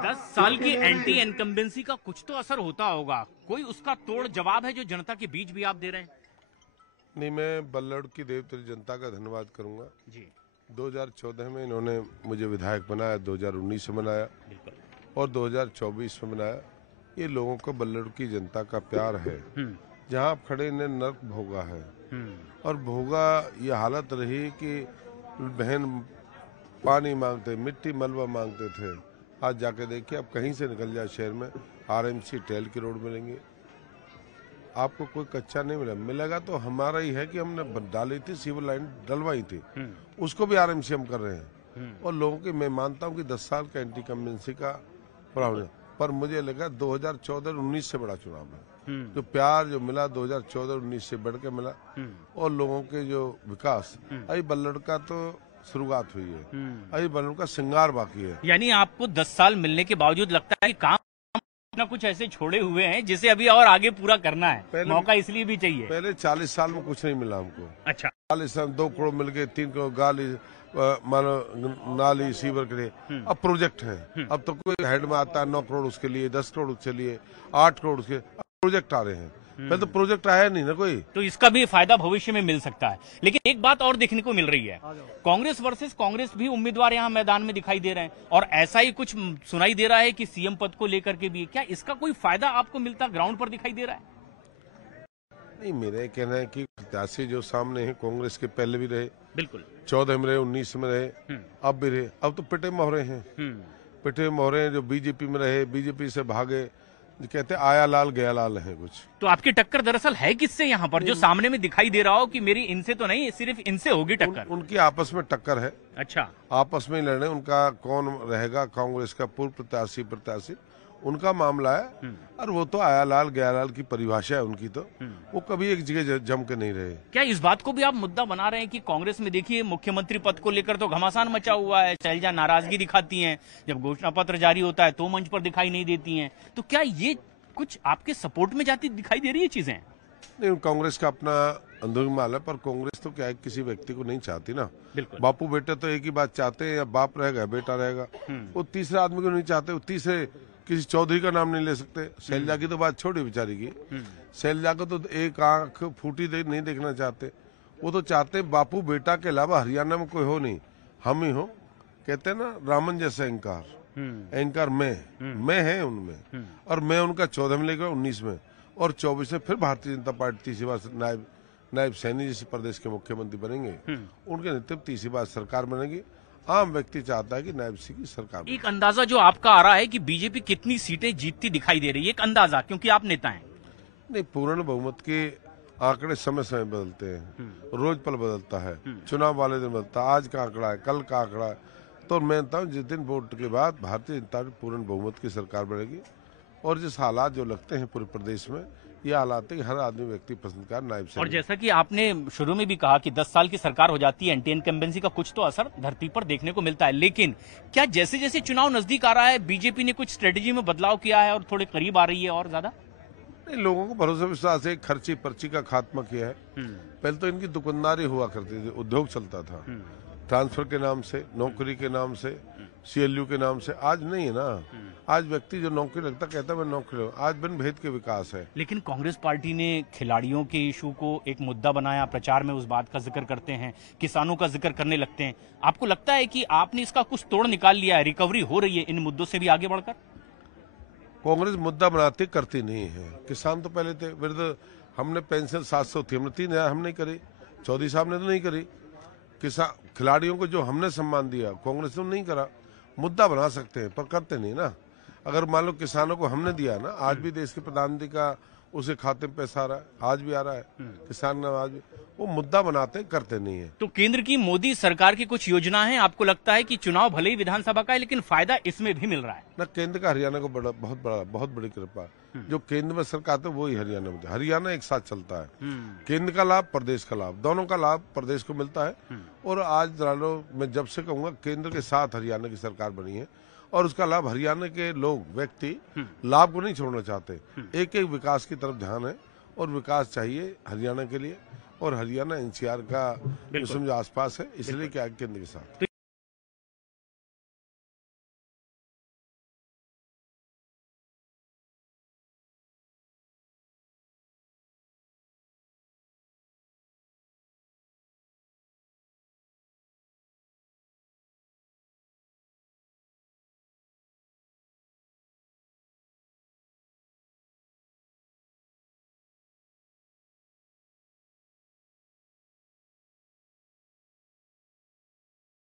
10 साल की anti incumbency का कुछ तो असर होता होगा, कोई उसका तोड़ जवाब है जो जनता के बीच भी आप दे रहे हैं? नहीं, मैं बल्लड़ की देवतरी जनता का धन्यवाद करूंगा जी। 2014 में इन्होंने मुझे विधायक बनाया, 2019 में बनाया और 2024 में बनाया। ये लोगों को बल्लड़ की जनता का प्यार है। जहां आप खड़े ने नर्क भोगा है और भोगा ये हालत रही कि बहन पानी मांगते, मिट्टी मलबा मांगते थे। आज जाके देखिए, आप कहीं से निकल जाए शहर में, आरएमसी टेल की रोड मिलेंगे, आपको कोई कच्चा नहीं मिलेगा तो हमारा ही है कि हमने डाली थी, सीवर लाइन डलवाई थी, उसको भी आरएमसी हम कर रहे हैं। और लोगों की, मैं मानता हूं कि 10 साल का एंटी कम्बेंसी का प्रॉब्लम, पर मुझे लगा 2014-19 से बड़ा चुनाव है। जो प्यार जो मिला 2014-19 से बढ़ के मिला और लोगों के जो विकास, अभी बल्लड़ का तो शुरुआत हुई है, अभी बल्लड़ का श्रृंगार बाकी है। यानी आपको 10 साल मिलने के बावजूद लगता है कि काम ना कुछ ऐसे छोड़े हुए हैं जिसे अभी और आगे पूरा करना है, मौका इसलिए भी चाहिए। पहले 40 साल में कुछ नहीं मिला हमको। अच्छा, 40 साल 2 करोड़ मिल गए, 3 करोड़ गाली मानो नाली सीवर के लिए। अब प्रोजेक्ट है, अब तो कोई हेड में आता है 9 करोड़ उसके लिए, 10 करोड़ उसके लिए, 8 करोड़ उसके, प्रोजेक्ट आ रहे हैं। पहले तो प्रोजेक्ट आया नहीं ना कोई, तो इसका भी फायदा भविष्य में मिल सकता है। लेकिन एक बात और देखने को मिल रही है, कांग्रेस वर्सेस कांग्रेस भी उम्मीदवार यहाँ मैदान में दिखाई दे रहे हैं और ऐसा ही कुछ सुनाई दे रहा है कि सीएम पद को लेकर के भी। क्या इसका कोई फायदा आपको मिलता ग्राउंड पर दिखाई दे रहा है? नहीं, मेरा कहना है कि प्रत्याशी जो सामने है कांग्रेस के पहले भी रहे, बिल्कुल 14 में रहे, 19 में रहे, अब भी रहे, अब तो पिटे मोहरे हैं। पिटे मोहरे हैं जो बीजेपी में रहे, बीजेपी से भागे, कहते आया लाल गया लाल है कुछ। तो आपकी टक्कर दरअसल है किससे यहाँ पर, जो सामने में दिखाई दे रहा हो कि मेरी इनसे तो नहीं, सिर्फ इनसे होगी टक्कर? उनकी आपस में टक्कर है। अच्छा, आपस में लड़ने, उनका कौन रहेगा कांग्रेस का पूर्व प्रत्याशी उनका मामला है। और वो तो आया लाल गया लाल की परिभाषा है उनकी, तो वो कभी एक जगह जम के नहीं रहे। क्या इस बात को भी आप मुद्दा बना रहे हैं कि कांग्रेस में देखिए मुख्यमंत्री पद को लेकर तो घमासान मचा हुआ है, शैलजा नाराजगी दिखाती हैं, जब घोषणा पत्र जारी होता है तो मंच पर दिखाई नहीं देती हैं, तो क्या ये कुछ आपके सपोर्ट में जाती दिखाई दे रही है चीजें? नहीं, कांग्रेस का अपना अंदरूनी माल है, पर कांग्रेस तो क्या है, किसी व्यक्ति को नहीं चाहती ना। बिल्कुल। बापू बेटे तो एक ही बात चाहते हैं, या बाप रहेगा बेटा रहेगा। वो तीसरे आदमी को नहीं चाहते, वो तीसरे किसी चौधरी का नाम नहीं ले सकते। शैलजा की तो बात छोड़ी बेचारी की, शैलजा को तो एक आंख फूटी नहीं देखना चाहते। वो तो चाहते बापू बेटा के अलावा हरियाणा में कोई हो नहीं, हम ही हो। कहते हैं ना, रामन जैसा एंकर मैं है उनमें, और मैं उनका 14 में लेकर 19 में और 24 में फिर भारतीय जनता पार्टी तीसरी बार नायब सैनी जैसे प्रदेश के मुख्यमंत्री बनेंगे। उनके नेतृत्व तीसरी बार सरकार बनेगी। आम व्यक्ति चाहता है कि नायब सिंह की सरकार। एक अंदाजा जो आपका आ रहा है कि बीजेपी कितनी सीटें जीतती दिखाई दे रही है, एक अंदाजा, क्योंकि आप नेता हैं? नहीं, पूर्ण बहुमत के आंकड़े समय समय बदलते हैं, रोज पल बदलता है, चुनाव वाले दिन बदलता है। आज का आंकड़ा है, कल का आंकड़ा है, तो मैं मानता हूँ जिस दिन वोट के बाद भारतीय जनता पार्टी पूर्ण बहुमत की सरकार बनेगी। और जिस हालात जो लगते हैं पूरे प्रदेश में, ये हालात है कि हर आदमी व्यक्ति पसंद कर नायब से। और जैसा कि आपने शुरू में भी कहा कि 10 साल की सरकार हो जाती है, एंटी इनकम्बेंसी का कुछ तो असर धरती पर देखने को मिलता है, लेकिन क्या जैसे जैसे चुनाव नजदीक आ रहा है बीजेपी ने कुछ स्ट्रेटेजी में बदलाव किया है और थोड़े करीब आ रही है और ज्यादा? नहीं, लोगों को भरोसा विश्वास है, खर्ची पर्ची का खात्मा किया है। पहले तो इनकी दुकानदारी हुआ करती थी, उद्योग चलता था, ट्रांसफर के नाम से, नौकरी के नाम से, सीएलयू के नाम से। आज नहीं है ना, आज व्यक्ति जो नौकरी लगता कहता है मैं नौकरी लूं। आज बिन भेद के विकास है। लेकिन कांग्रेस पार्टी ने खिलाड़ियों के इशू को एक मुद्दा बनाया, प्रचार में उस बात का जिक्र करते हैं, किसानों का जिक्र करने लगते हैं। आपको लगता है कि आपने इसका कुछ तोड़ निकाल लिया है, रिकवरी हो रही है इन मुद्दों से भी आगे बढ़कर? कांग्रेस मुद्दा बनाती करती नहीं है। किसान तो पहले थे विरुद्ध, हमने पेंशन 700 थी, हमने 3000 हम नहीं करी, चौधरी साहब ने तो नहीं करी। किसान खिलाड़ियों को जो हमने सम्मान दिया, कांग्रेस ने नहीं करा। मुद्दा बना सकते हैं पर करते नहीं ना। अगर मान लो किसानों को हमने दिया ना, आज भी देश के प्रधानमंत्री का उसे खाते में पैसा आ रहा है, आज भी आ रहा है, किसान ने आज भी, वो मुद्दा बनाते करते नहीं है। तो केंद्र की मोदी सरकार की कुछ योजना है, आपको लगता है कि चुनाव भले ही विधानसभा का है लेकिन फायदा इसमें भी मिल रहा है? ना, केंद्र का हरियाणा को बहुत बड़ी कृपा। जो केंद्र में सरकार है वही हरियाणा में, हरियाणा एक साथ चलता है। केंद्र का लाभ, प्रदेश का लाभ, दोनों का लाभ प्रदेश को मिलता है। और आज मैं जब से कहूंगा केंद्र के साथ हरियाणा की सरकार बनी है और उसका लाभ हरियाणा के लोग, व्यक्ति लाभ को नहीं छोड़ना चाहते। एक एक विकास की तरफ ध्यान है और विकास चाहिए हरियाणा के लिए, और हरियाणा एनसीआर का समझो आसपास है, इसलिए क्या केंद्र के साथ।